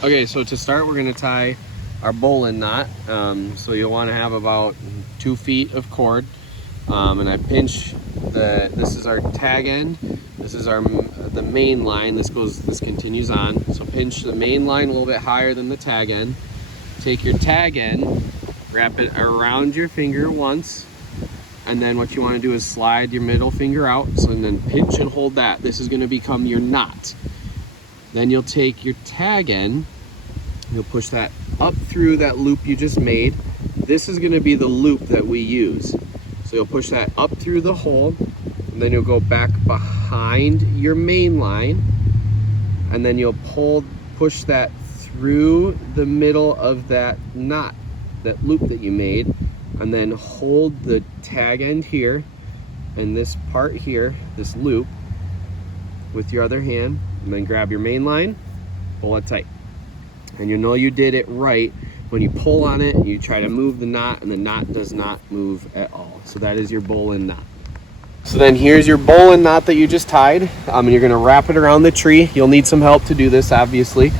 Okay, so to start, we're gonna tie our bowline knot. So you'll want to have about 2 feet of cord, and I pinch this is our tag end. This is the main line. This continues on. So pinch the main line a little bit higher than the tag end. Take your tag end, wrap it around your finger once, and then what you want to do is slide your middle finger out. So and then pinch and hold that. This is going to become your knot. Then you'll take your tag end, you'll push that up through that loop you just made. This is going to be the loop that we use. So you'll push that up through the hole, and then you'll go back behind your main line, and then you'll push that through the middle of that knot, that loop that you made, and then hold the tag end here and this part here, this loop, with your other hand, and then grab your main line, pull it tight. And you'll know you did it right when you pull on it, you try to move the knot, and the knot does not move at all. So that is your bowline knot. So then here's your bowline knot that you just tied, and you're gonna wrap it around the tree. You'll need some help to do this, obviously.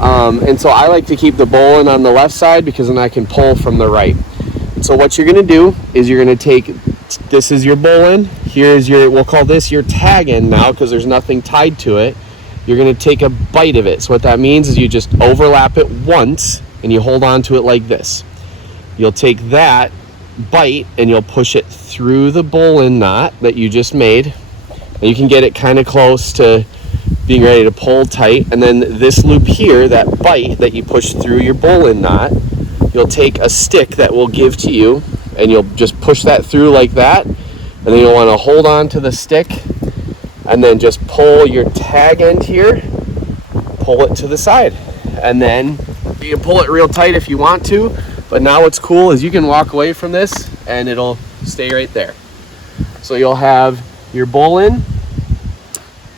And so I like to keep the bowline on the left side because then I can pull from the right. So what you're gonna do is you're gonna take, this is your bowline, here's your, we'll call this your tag end now because there's nothing tied to it. You're gonna take a bite of it. So what that means is you just overlap it once and you hold on to it like this. You'll take that bite and you'll push it through the bowline knot that you just made. And you can get it kind of close to being ready to pull tight. And then this loop here, that bite that you push through your bowline knot, you'll take a stick that we'll give to you and you'll just push that through like that. And then you'll want to hold on to the stick and then just pull your tag end here, pull it to the side. And then you can pull it real tight if you want to, but now what's cool is you can walk away from this and it'll stay right there. So you'll have your bowline,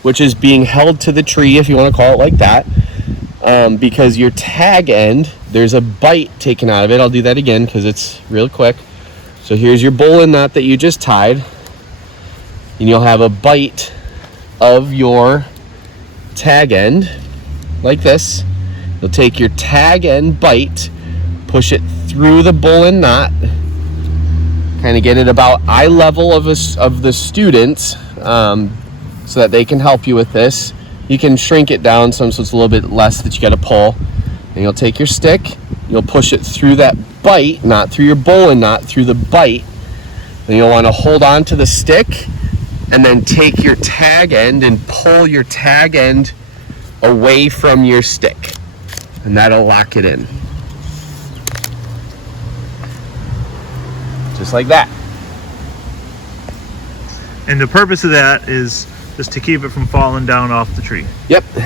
which is being held to the tree, if you want to call it like that, because your tag end, there's a bite taken out of it. I'll do that again because it's real quick. So here's your bowline knot that you just tied, and you'll have a bite of your tag end like this. You'll take your tag end bite, push it through the bowline knot, kind of get it about eye level of the students, so that they can help you with this. You can shrink it down some so it's a little bit less that you got to pull. And you'll take your stick, you'll push it through that bite, not through your bowline knot, through the bite. Then you'll want to hold on to the stick and then take your tag end and pull your tag end away from your stick. And that'll lock it in. Just like that. And the purpose of that is just to keep it from falling down off the tree. Yep. All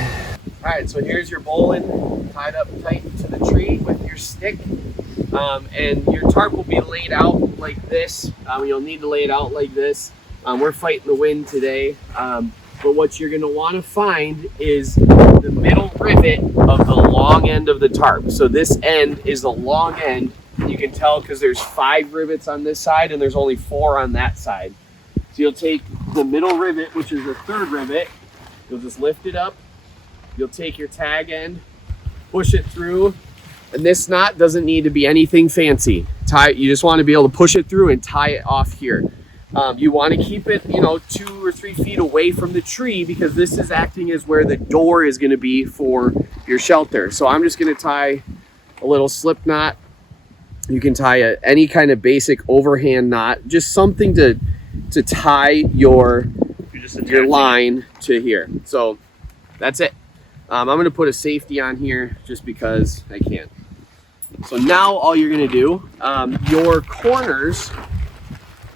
right, so here's your bowline tied up tight to the tree with your stick. And your tarp will be laid out like this. You'll need to lay it out like this. We're fighting the wind today. But what you're gonna wanna find is the middle rivet of the long end of the tarp. So this end is the long end. You can tell because there's 5 rivets on this side and there's only 4 on that side. So you'll take the middle rivet, which is the 3rd rivet, you'll just lift it up, you'll take your tag end, push it through, and this knot doesn't need to be anything fancy. You just want to be able to push it through and tie it off here. You want to keep it, 2 or 3 feet away from the tree because this is acting as where the door is going to be for your shelter. So I'm just going to tie a little slip knot. You can tie any kind of basic overhand knot, just something to tie your line to here. So that's it. I'm going to put a safety on here just because I can. So now all you're going to do, your corners,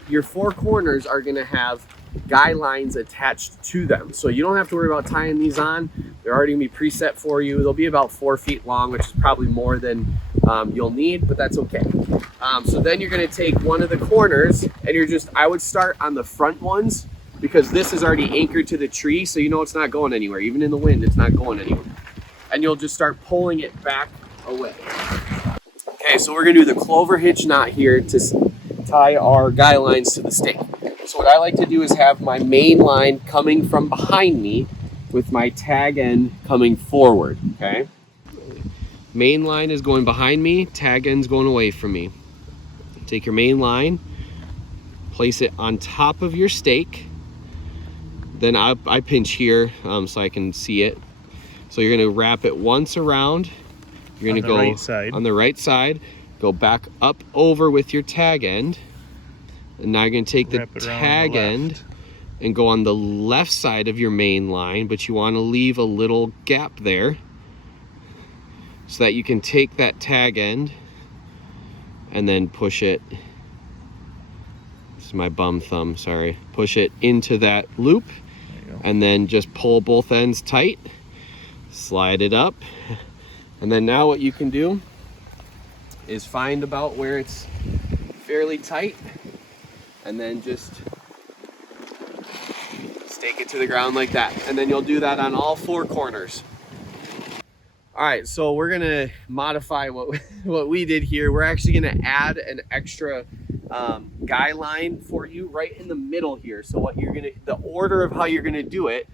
your 4 corners are going to have guy lines attached to them. So you don't have to worry about tying these on. They're already going to be preset for you. They'll be about 4 feet long, which is probably more than you'll need, but that's okay. So then you're going to take one of the corners and I would start on the front ones because this is already anchored to the tree, so it's not going anywhere. Even in the wind, it's not going anywhere. And you'll just start pulling it back away. Okay, so we're going to do the clover hitch knot here to tie our guy lines to the stake. So what I like to do is have my main line coming from behind me with my tag end coming forward, okay? Main line is going behind me, tag end's going away from me. Take your main line, place it on top of your stake. Then I pinch here so I can see it. So you're gonna wrap it once around. You're gonna go on the right side, go back up over with your tag end. And now you're gonna take the tag end and go on the left side of your main line, but you wanna leave a little gap there so that you can take that tag end and then push it. This is my bum thumb, sorry. Push it into that loop and then just pull both ends tight, slide it up. And then now what you can do is find about where it's fairly tight and then just stake it to the ground like that. And then you'll do that on all 4 corners. All right, so we're gonna modify what we did here. We're actually gonna add an extra guy line for you right in the middle here. So what you're gonna, the order of how you're gonna do it,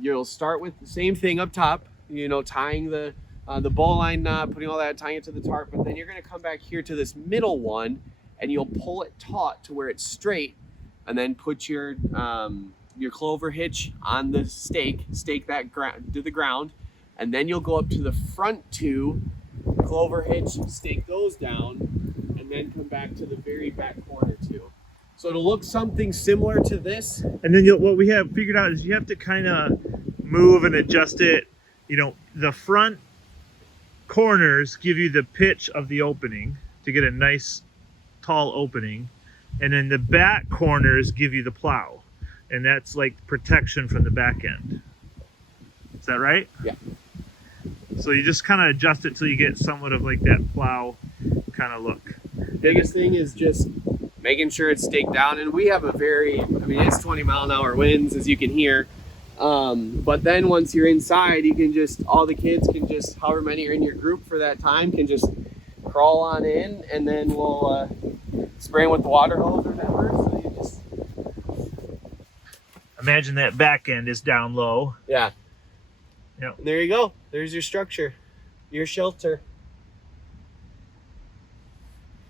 you'll start with the same thing up top, you know, tying the bowline knot, putting all that, tying it to the tarp, but then you're gonna come back here to this middle one and you'll pull it taut to where it's straight and then put your clover hitch on the stake that to the ground. And then you'll go up to the front 2 clover hitch, stake those down, and then come back to the very back corner too. So it'll look something similar to this. And then what we have figured out is you have to kind of move and adjust it. You know, the front corners give you the pitch of the opening to get a nice tall opening. And then the back corners give you the plow. And that's like protection from the back end. Is that right? Yeah. So you just kind of adjust it till you get somewhat of like that plow kind of look. Biggest thing is just making sure it's staked down. And we have a it's 20-mile-an-hour winds, as you can hear. But then once you're inside, you can just, all the kids can just, however many are in your group for that time, can just crawl on in, and then we'll spray them with the water hose or whatever. So you just imagine that back end is down low. Yeah. Yep. And there you go. There's your structure, your shelter.